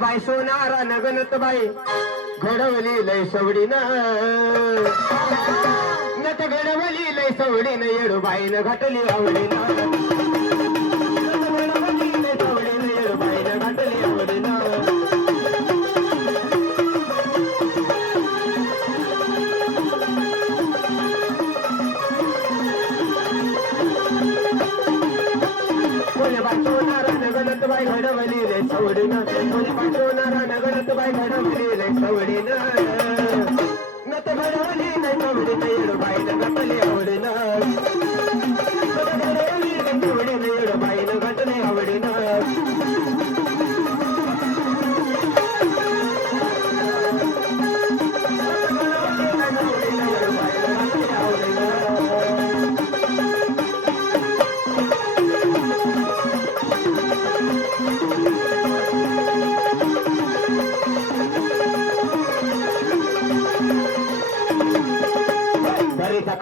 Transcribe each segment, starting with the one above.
by Sonara नगनत by घडवली लय सवडीन नत घडवली लय सवडीन येडू बाईन घटली आवडीन बाय घडवली नाही सवडी नत घडवली नाही सवडी नाही बाय नगतले आवडणार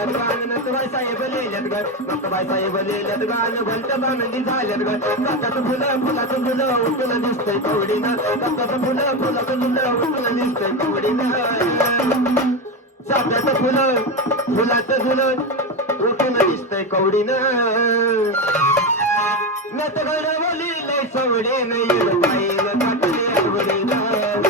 झाल्यात गाण नसबाई साहेब लिहिल्यात ग नसबाई साहेब लिहिल्यात गाण भलत बानंदी झाल्यात ग जातात फुलं फुलाचं फुलं उठलं दिसतंय कवडीनं जातात फुलं फुलाचं फुलं उठलं दिसतंय कवडीनं साप्याचं फुलं फुलाचं फुलं उठून दिसतंय कवडीनं नसगड बोली लय सवडे नाही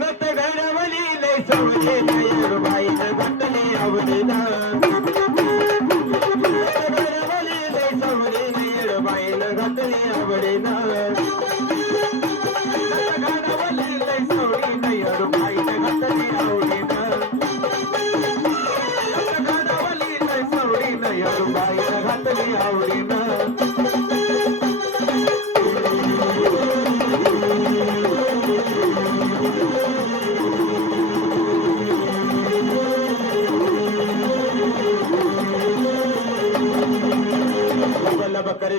நத்தகரவழியிலே சோழே தயர் வாயில பட்டனே அவருதான் நத்தகரவழியிலே சோழே தயர் வாயில பட்டனே அவருதான் நத்தகரவழியிலே சோழே தயர் வாயில பட்டனே அவருதான் நத்தகரவழியிலே சோழே தயர் வாயில பட்டனே அவருதான்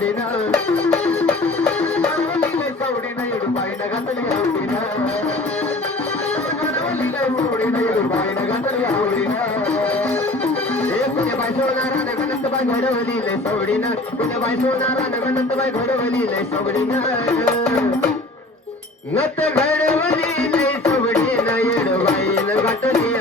ಹೊಡಿನ ಹೊಡಿನ ಇಡು ಬಾಯಿನ ಗಂಟಲಿಗೆ ಹೊಡಿನ ಹೊಡಿನ ಇಡು ಬಾಯಿನ ಗಂಟಲಿಗೆ ಹೊಡಿನ पुण्यबाई सोनारा नगनंतबाई घडवली लय सवडीन पुण्यबाई सोनारा नगनंतबाई घडवली लय सवडीन नत घडवली लय सवडीन येडबाईन गाठली